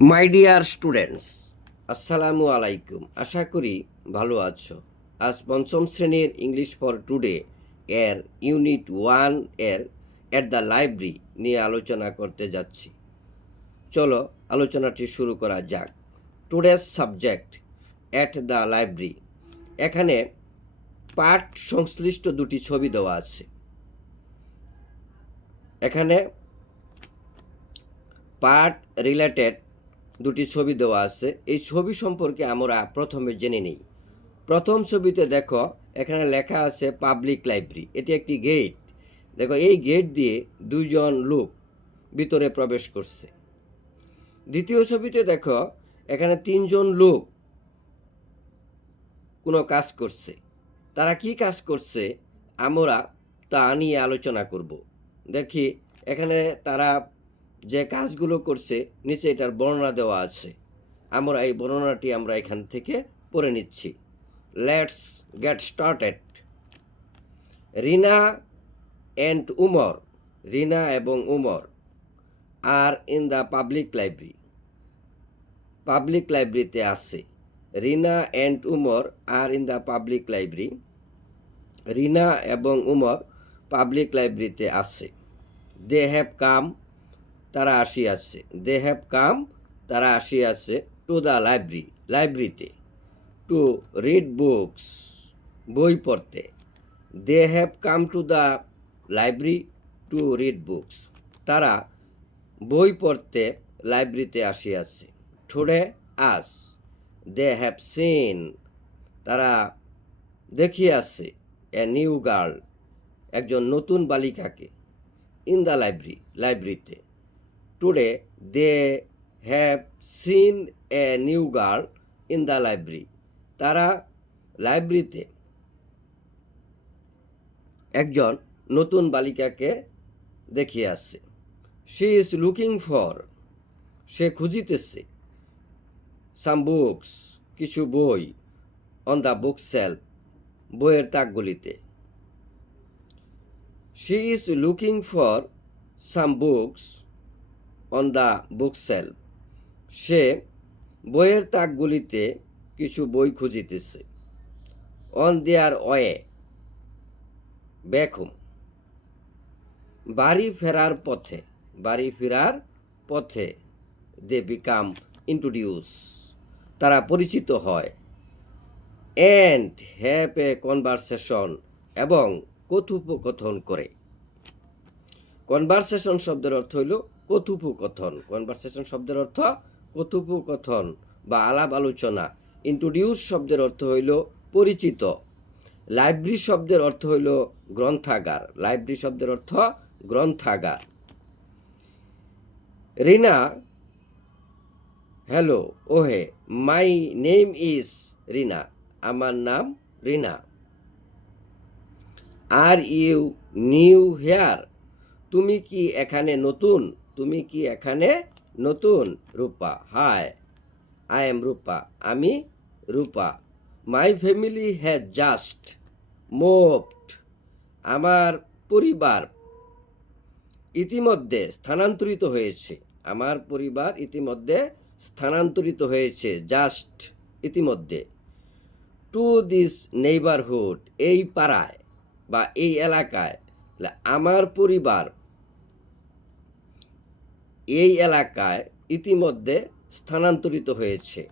My dear students, আসসালামু আলাইকুম। আশা করি ভালো আছো। আজ পঞ্চম শ্রেণীর ইংলিশ ফর টুডে এর ইউনিট 1 এর এট দ্য লাইব্রেরি নিয়ে আলোচনা করতে যাচ্ছি। চলো আলোচনাটি শুরু করা যাক। Today's subject at the library. এখানে পাঠ সংশ্লিষ্ট দুটি ছবি দেওয়া আছে। এখানে পার্ট রিলেটেড দুটি ছবি দেওয়া আছে। এই ছবি সম্পর্কে আমরা প্রথমে জেনে নিই। প্রথম ছবিতে দেখো, এখানে লেখা আছে পাবলিক লাইব্রেরি। এটি একটি গেট। দেখো, এই গেট দিয়ে দুইজন লোক ভিতরে প্রবেশ করছে। দ্বিতীয় ছবিতে দেখো, এখানে তিনজন লোক কোনো কাজ করছে। তারা কি কাজ করছে আমরা তা নিয়ে আলোচনা করব। দেখি এখানে তারা যে কাজগুলো করছে নিচে এটার বর্ণনা দেওয়া আছে। আমরা এই বর্ণনাটি আমরা এখান থেকে পড়ে নিচ্ছি। Let's get started. Rina and Umar, Rina এবং Umar are in the public library, public লাইব্রেরিতে আছে। Rina and Umar are in the public library, Rina এবং উমর পাবলিক লাইব্রেরিতে আছে। দে হ্যাভ কাম, তারা আসিয়াছে। দে হ্যাভ কাম, তারা আসিয়াছে। টু দ্য লাইব্রেরি, লাইব্রেরিতে। টু রিড বুকস, বই পড়তে। They have come to the library to read books, তারা বই পড়তে লাইব্রেরিতে আসিয়াছে। Today us, they have seen, তারা দেখিয়াছে। এ নিউ গার্ল, একজন নতুন বালিকাকে। ইন দ্য লাইব্রেরি, লাইব্রেরিতে। Today they have seen a new girl in the library, তারা লাইব্রেরিতে একজন নতুন বালিকাকে দেখিয়াছে। শি ইজ লুকিং ফর, সে খুঁজিতেছে। সাম বুকস, কিছু বই। অন দ্য বুক সেলফ, বইয়ের তাকগুলিতে। She is looking for some books on the book shelf, সে বইয়ের তাকগুলিতে কিছু বই খুঁজিতেছে। On their way back home, বাড়ি ফেরার পথে, বাড়ি ফেরার পথে। দে বিকাম ইন্ট্রোডিউস, তারা পরিচিত হয়। অ্যান্ড হ্যাভ এ কনভারসেশন, এবং কথোপকথন করে। কনভারসেশন শব্দের অর্থ হইল কথোপকথন। কনভারসেশন শব্দের অর্থ কথোপকথন বা আলাপ আলোচনা। ইন্ট্রোডিউস শব্দের অর্থ হইল পরিচিত। লাইব্রেরি শব্দের অর্থ হইল গ্রন্থাগার। লাইব্রেরি শব্দের অর্থ গ্রন্থাগার। রিনা, হ্যালো, ওহে, মাই নেম ইজ রিনা, আমার নাম Rina. Are you new here, তুমি কি এখানে নতুন? তুমি কি এখানে নতুন? Rupa, hi, I am Rupa, আমি Rupa. My family has just moved, আমার পরিবার ইতিমধ্যে স্থানান্তরিত হয়েছে। আমার পরিবার ইতিমধ্যে স্থানান্তরিত হয়েছে। জাস্ট, ইতিমধ্যে। টু দিস নেইবারহুড, এই পাড়ায় বা এই এলাকায়। আমার পরিবার এই এলাকায় ইতিমধ্যে স্থানান্তরিত হয়েছে।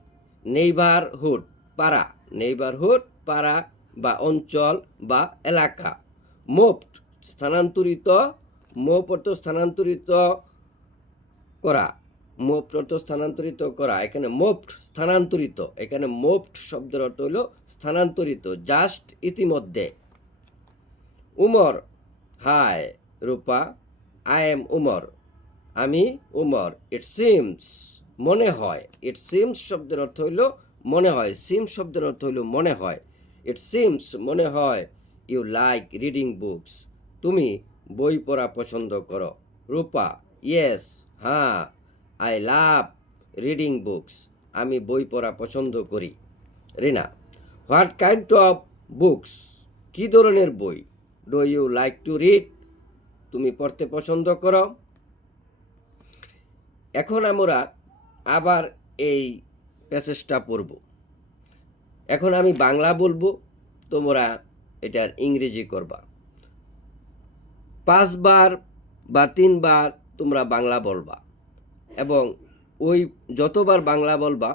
নেইবারহুড, পাড়া। নেইবারহুড, পাড়া বা অঞ্চল বা এলাকা। মুভড, স্থানান্তরিত। মুভ অর্থ স্থানান্তরিত করা। মুভ অর্থ স্থানান্তরিত করা। এখানে মুভড, স্থানান্তরিত। এখানে মুভড শব্দের অর্থ হল স্থানান্তরিত। জাস্ট, ইতিমধ্যে। Umar, hi Rupa, I am Umar, আমি উমর। ইট সিমস, মনে হয়। ইট সিমস শব্দের অর্থ হইল মনে হয়। সিম শব্দের অর্থ হইল মনে হয়। ইট সিমস, মনে হয়। ইউ লাইক রিডিং বুকস, তুমি বই পড়া পছন্দ করো। রূপা, ইয়েস, হ্যাঁ। আই লাভ রিডিং বুকস, আমি বই পড়া পছন্দ করি। Rina, what kind of books, কী ধরনের বই? Do you like to read, তুমি পড়তে পছন্দ করো? এখন আমরা আবার এই প্যাসেজটা পড়ব। এখন আমি বাংলা বলবো, তোমরা এটার ইংরেজি করবা। 5 বার বা 3 বার তোমরা বাংলা বলবা এবং ওই যতবার বাংলা বলবা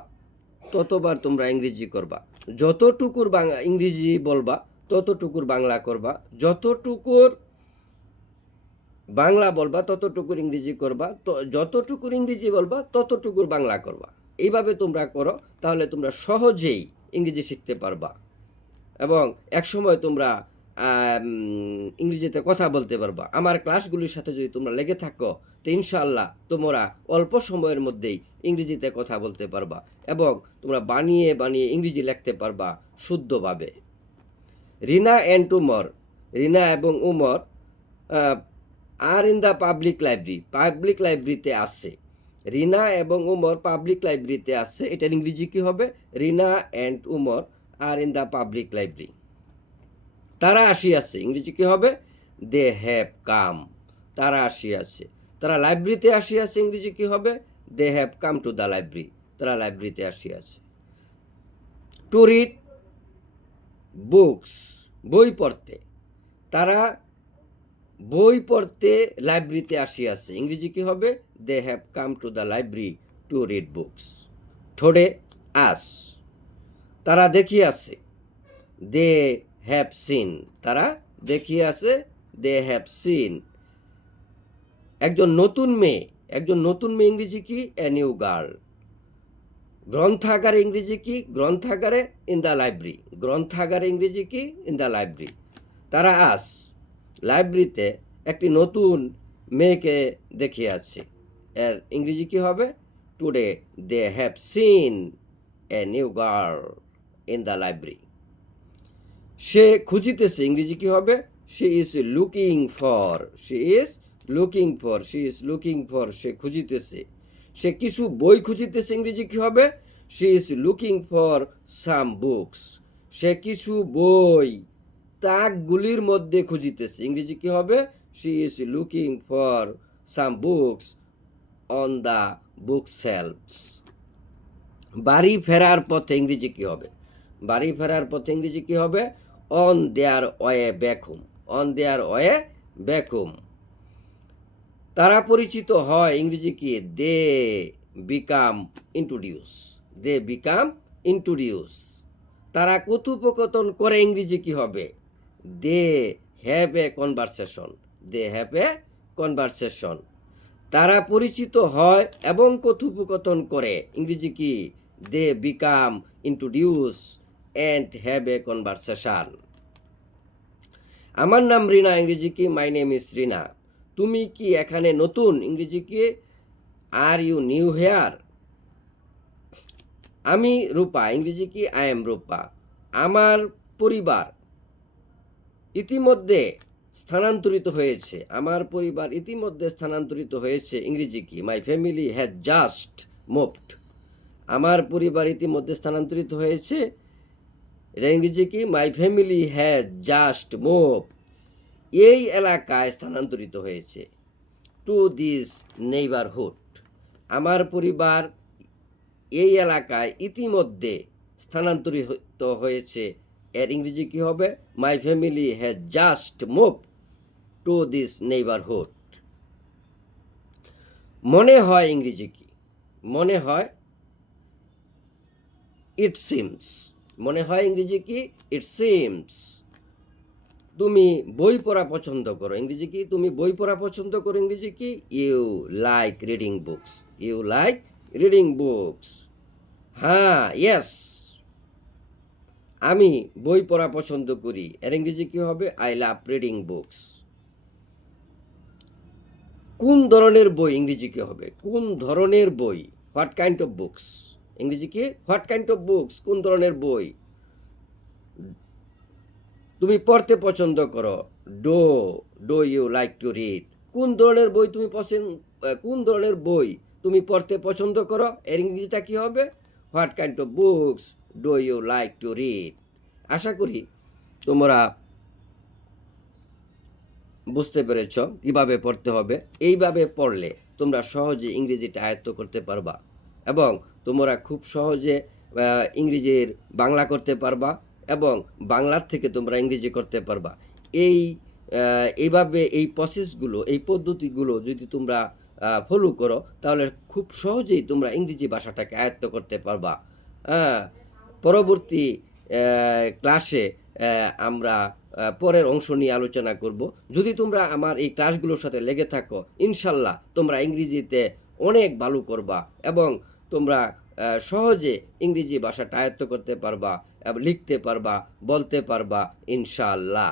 ততবার তোমরা ইংরেজি করবা। যতটুকুর ইংরেজি বলবা ততটুকুর বাংলা করবা, যতটুকুর বাংলা বলবা ততটুকুর ইংরেজি করবা, তো যতটুকুর ইংরেজি বলবা ততটুকুর বাংলা করবা। এইভাবে তোমরা করো, তাহলে তোমরা সহজেই ইংরেজি শিখতে পারবা এবং একসময় তোমরা ইংরেজিতে কথা বলতে পারবা। আমার ক্লাসগুলির সাথে যদি তোমরা লেগে থাকো, তো ইনশাআল্লাহ তোমরা অল্প সময়ের মধ্যেই ইংরেজিতে কথা বলতে পারবা এবং তোমরা বানিয়ে বানিয়ে ইংরেজি লিখতে পারবা শুদ্ধভাবে। রিনা অ্যান্ড উমর, রিনা এবং Umar are in the public library, public লাইব্রেরিতে আছে। রিনা এবং উমর পাবলিক লাইব্রেরিতে আছে, এটার ইংরেজি কী হবে? Rina and Umar are in the public library. তারা আসিয়াছে, ইংরেজি কী হবে? They have come. তারা আসিয়াছে। তারা লাইব্রেরিতে আসিয়াছে, ইংরেজি কী হবে? They have come to the library. তারা লাইব্রেরিতে আসিয়াছে। টু রিড বুকস, বই পড়তে। তারা বই পড়তে লাইব্রেরিতে আসিয়াছে, ইংরেজি কী হবে? They have come to the library to read books. Today us, তারা দেখিয়াছে। দে হ্যাভ সিন, তারা দেখিয়াছে। দে হ্যাভ সিন। একজন নতুন মেয়ে, একজন নতুন মেয়ে ইংরেজি কি? এ নিউ গার্ল। গ্রন্থাগারে ইংরেজি কি? গ্রন্থাগারে, ইন দ্য লাইব্রেরি। গ্রন্থাগারে ইংরেজি কি? In the library. তারা আজ লাইব্রেরিতে একটি নতুন মেয়েকে দেখিয়াছে, এর ইংরেজি কি হবে? Today they have seen a new girl in the library. সে খুঁজিতেছে, ইংরেজি কি হবে? She is looking for, she is looking for, she is looking for, সে খুঁজিতেছে। সে কিছু বই খুঁজিতেছে, ইংরেজি কি হবে? She is looking for some books. সে কিছু বই তাকগুলির মধ্যে খুঁজিতেছে, ইংরেজি কি হবে? She is looking for some books on the book shelves. বাড়ি ফেরার পথে ইংরেজি কি হবে? বাড়ি ফেরার পথে ইংরেজি কি হবে? On their way back home, on their way back home. তারা পরিচিত হয়, ইংরেজি কি? They become introduce, they become introduce. তারা কথোপকথন করে, ইংরেজি কি হবে? They have a conversation, they have a conversation. তারা পরিচিত হয় এবং কথোপকথন করে, ইংরেজি কি? They become introduce and have a conversation. আমার নাম রিনা, ইংরেজি কি? My name is Rina. তুমি কি এখানে নতুন, ইংরেজি কি? আর ইউ নিউ হেয়ার। আমি রূপা, ইংরেজি কি? I am Rupa. আমার পরিবার ইতিমধ্যে স্থানান্তরিত হয়েছে, আমার পরিবার ইতিমধ্যে স্থানান্তরিত হয়েছে, ইংরেজি কি? মাই ফ্যামিলি হ্যাজ জাস্ট মুভড। আমার পরিবার ইতিমধ্যে স্থানান্তরিত হয়েছে, এটা ইংরেজি কি? মাই ফ্যামিলি হ্যাজ জাস্ট মুভড। এই এলাকায় স্থানান্তরিত হয়েছে, টু দিস নেইবারহুড। আমার পরিবার এই এলাকায় ইতিমধ্যে স্থানান্তরিত হয়েছে, এর ইংরেজি কি হবে? মাই family has just moved to this neighbourhood. মনে হয়, ইংরেজি কি? মনে হয় ইট সিমস। মনে হয়, ইংরেজি কি? It seems. তুমি বই পড়া পছন্দ করো, ইংরেজি কি? তুমি বই পড়া পছন্দ করো, ইংরেজি কি? You like reading books, you like reading books. হ্যাঁ, ইয়েস, আমি বই পড়া পছন্দ করি, এর ইংরেজি কি হবে? I love reading books. কোন ধরনের বই, ইংরেজি কি হবে? কোন ধরনের বই? হোয়াট কাইন্ড অফ বুকস, ইংরেজি কি? হোয়াট কাইন্ড অফ বুকস, কোন ধরনের বই। তুমি পড়তে পছন্দ করো, do do you like to read. কোন ধরনের বই তুমি কোন ধরনের বই তুমি পড়তে পছন্দ করো, এর ইংরেজিটা কি হবে? What kind of books do you like to read. আশা করি তোমরা বুঝতে পেরেছ কীভাবে পড়তে হবে। এইভাবে পড়লে তোমরা সহজে ইংরেজিটা আয়ত্ত করতে পারবা এবং তোমরা খুব সহজে ইংরেজির বাংলা করতে পারবা এবং বাংলার থেকে তোমরা ইংরেজি করতে পারবা। এইভাবে এই প্রসেসগুলো, এই পদ্ধতিগুলো যদি তোমরা ফলো করো, তাহলে খুব সহজেই তোমরা ইংরেজি ভাষাটাকে আয়ত্ত করতে পারবা। হ্যাঁ, পরবর্তী ক্লাসে আমরা পরের অংশ নিয়ে আলোচনা করব। যদি তোমরা আমার এই ক্লাসগুলোর সাথে লেগে থাকো, ইনশাল্লাহ তোমরা ইংরেজিতে অনেক ভালো করবা এবং তোমরা সহজে ইংরেজি ভাষাটা আয়ত্ত করতে পারবা এবং লিখতে পারবা, বলতে পারবা ইনশাআল্লাহ।